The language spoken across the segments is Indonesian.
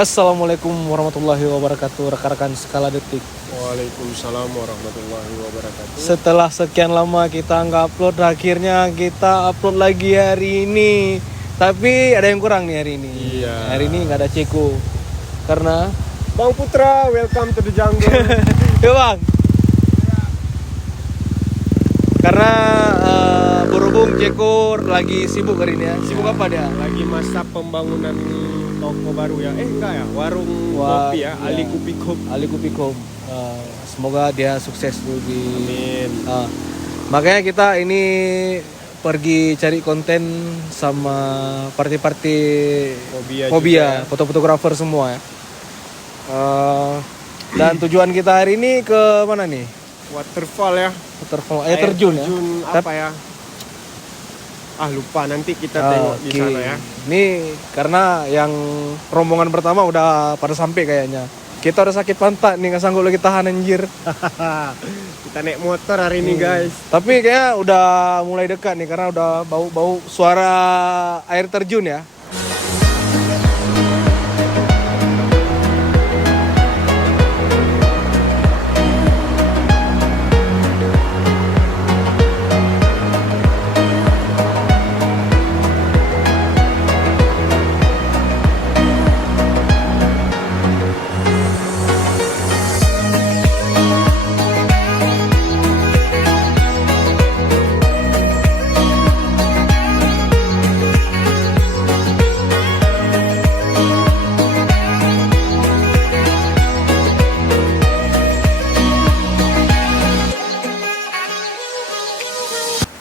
Assalamualaikum warahmatullahi wabarakatuh, rekan-rekan skala detik. Waalaikumsalam warahmatullahi wabarakatuh. Setelah sekian lama kita nggak upload, akhirnya kita upload lagi hari ini. Tapi ada yang kurang nih hari ini. Iya. Hari ini nggak ada Ceko. Karena Bang Putra, welcome to the jungle. ya bang. Karena berhubung Ceko lagi sibuk hari ini ya. Sibuk apa dia? Lagi masa pembangunan toko baru ya. Enggak ya, warung kopi ya, iya. Ali Kupi Kopi. Ali Kupikom. Semoga dia sukses dulu di. Amin. Makanya kita ini pergi cari konten sama party-party Fobia juga ya. fotografer semua ya. Dan tujuan kita hari ini ke mana nih? Waterfall ya. Waterfall, air terjun ya. Apa ya? Lupa, nanti kita tengok di Oke. sana ya. Ini karena yang rombongan pertama udah pada sampai kayaknya. Kita udah sakit pantat nih, nggak sanggup lagi tahan anjir. Kita naik motor hari ini guys. Tapi kayaknya udah mulai dekat nih karena udah bau-bau suara air terjun ya.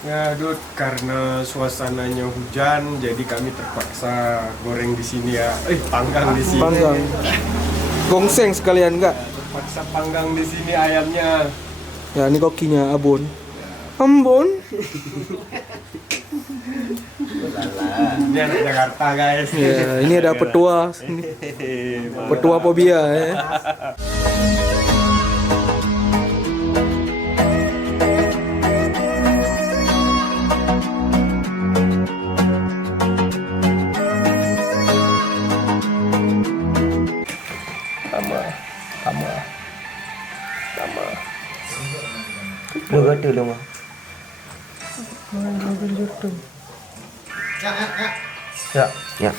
Ya, Dut, karena suasananya hujan, jadi kami terpaksa goreng di sini ya. Panggang di sini. Panggang. Gongseng sekalian enggak? Terpaksa panggang di sini ayamnya. Ya ini kokinya Abon. Ambon. Ini anak Jakarta guys. Ya, ini ada petua. Petua fobia ya. Lu gede lu mah. Ya. Ya.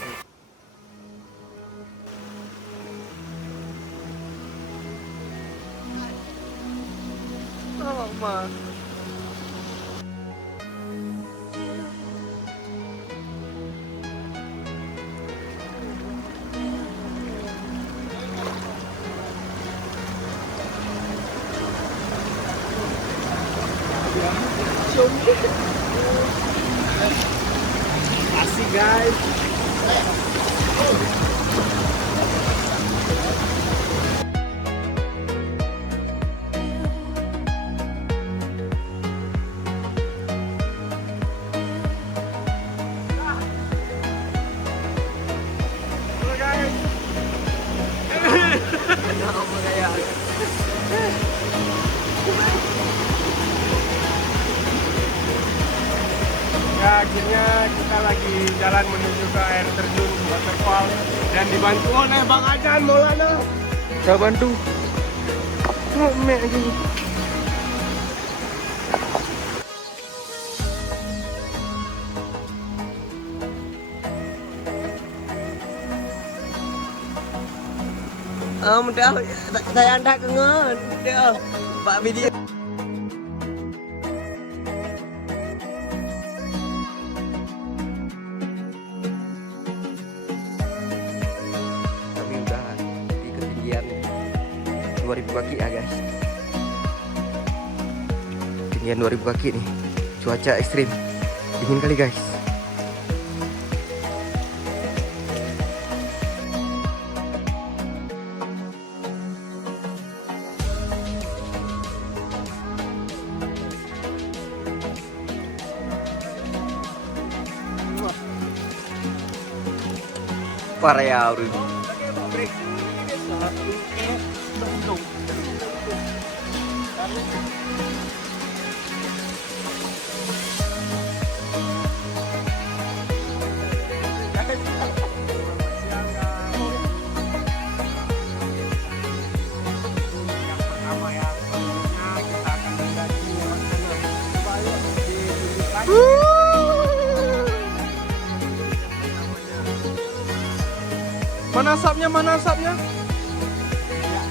Asik guys. Ya, akhirnya kita lagi jalan menuju ke air terjun waterfall dan dibantu oleh Bang Ajan Maulana. Saya bantu. Mek aja. Mudah saya anda kengen. Dia Pak video. Kami udah di ketinggian 2000 kaki ya guys. Ketinggian 2000 kaki nih. Cuaca ekstrim. Dingin kali guys. Parah ya, bro. Mana asapnya? Mana asapnya? Ya,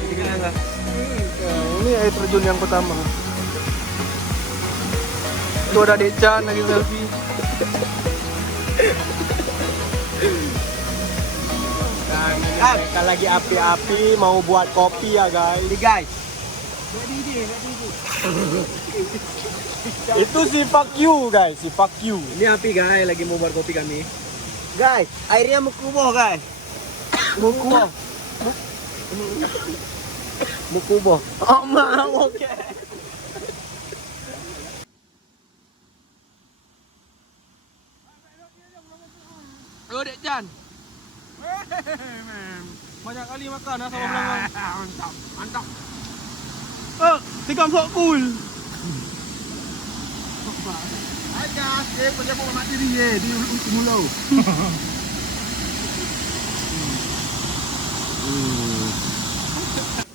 kedinginan kali. Ini air terjun yang pertama. Tuh ada Decan lagi selfie. Dan kita lagi api-api mau buat kopi ya guys. Ini guys. Itu si fuck you guys, si fuck you. Ini api guys, lagi mau buat kopi kami. Guys, airnya mukuboh guys. Mukuboh. Mukuboh. Oh mau, oke. Yo Decan. Banyak kali makan sama belakang. Mantap, mantap. Tikam sok cool. Aja, punya mau mati dia di mulau.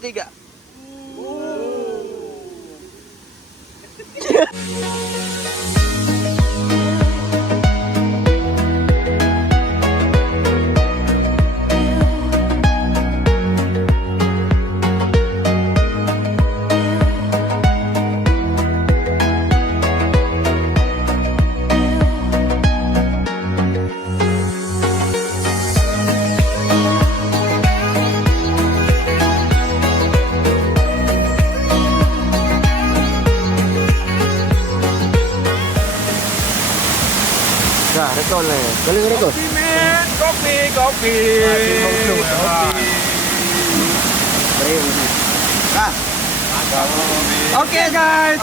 Tiga. Dah, rekod lah. Boleh rekod. Kopi, men. Kopi, kopi. Dah. Oke guys,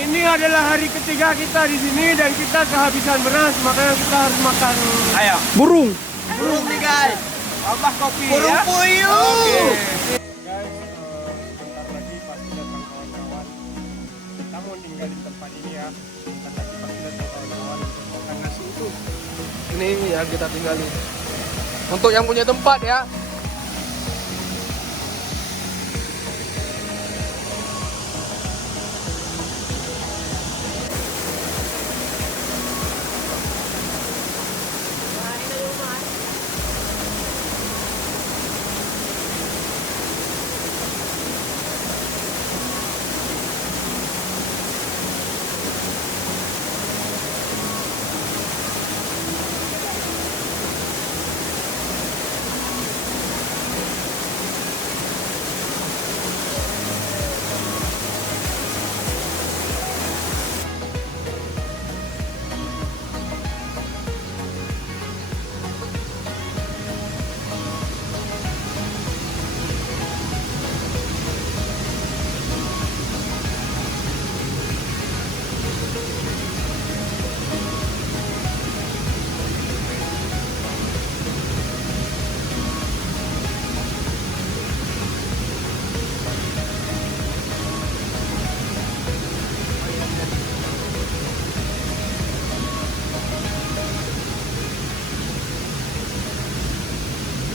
ini adalah hari ketiga kita di sini dan kita kehabisan beras, makanya kita harus makan ayam. Burung. Burung nih guys. Tambah kopi Burung ya. puyuh. Oke. Guys, bentar lagi pasti datang kawan-kawan. Kita mau ninggalin tempat ini ya. Bentar lagi pasti datang kawan-kawan untuk makan nasi itu. Ini ya kita tinggalin. Untuk yang punya tempat ya.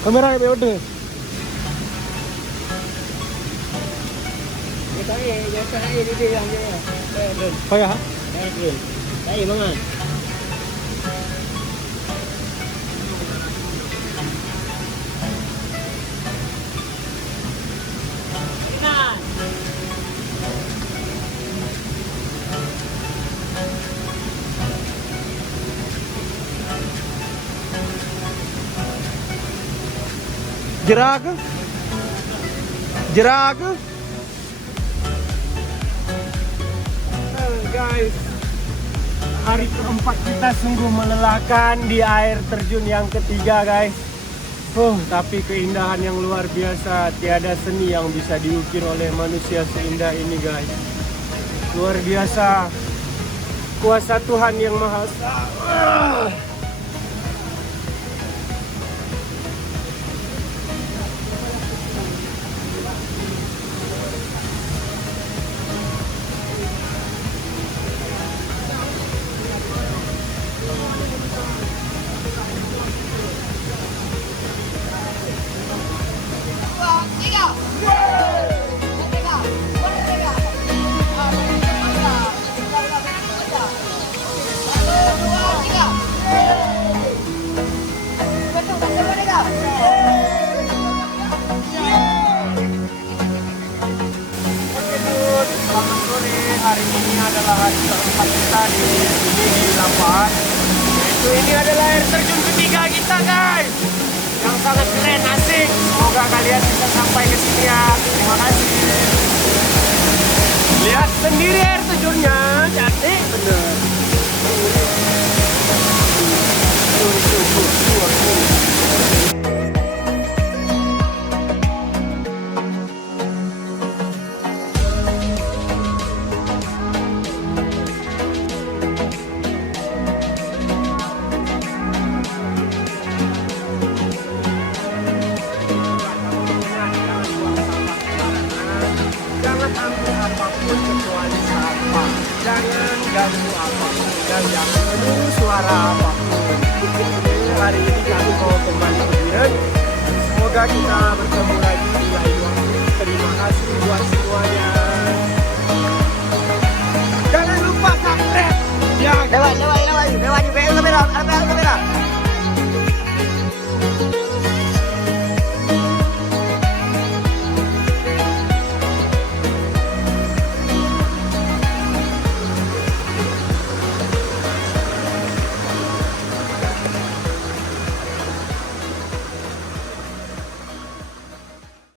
Kamera ya udah. Oh ya? Jerak. Jerak. Guys, hari keempat kita sungguh melelahkan di air terjun yang ketiga guys. Tapi keindahan yang luar biasa, tiada seni yang bisa diukir oleh manusia seindah ini guys. Luar biasa, kuasa Tuhan yang Maha Esa. Tiga. kita di sini di lapangan. Yaitu ini adalah air terjun ketiga kita guys, yang sangat keren, asik. Semoga kalian bisa sampai ke sini ya. Terima kasih. Lihat sendiri air terjunnya, cantik bener. Jangan ambil apapun kecuali sampah. Jangan ganggu apapun dan jangan menunggu suara apapun. Hari ini kami mau kembali ke Biren. Semoga kita bertemu lagi di lain waktu. Terima kasih buat semuanya. Jangan lupa subscribe. Ya. Lewat juga, lewat juga.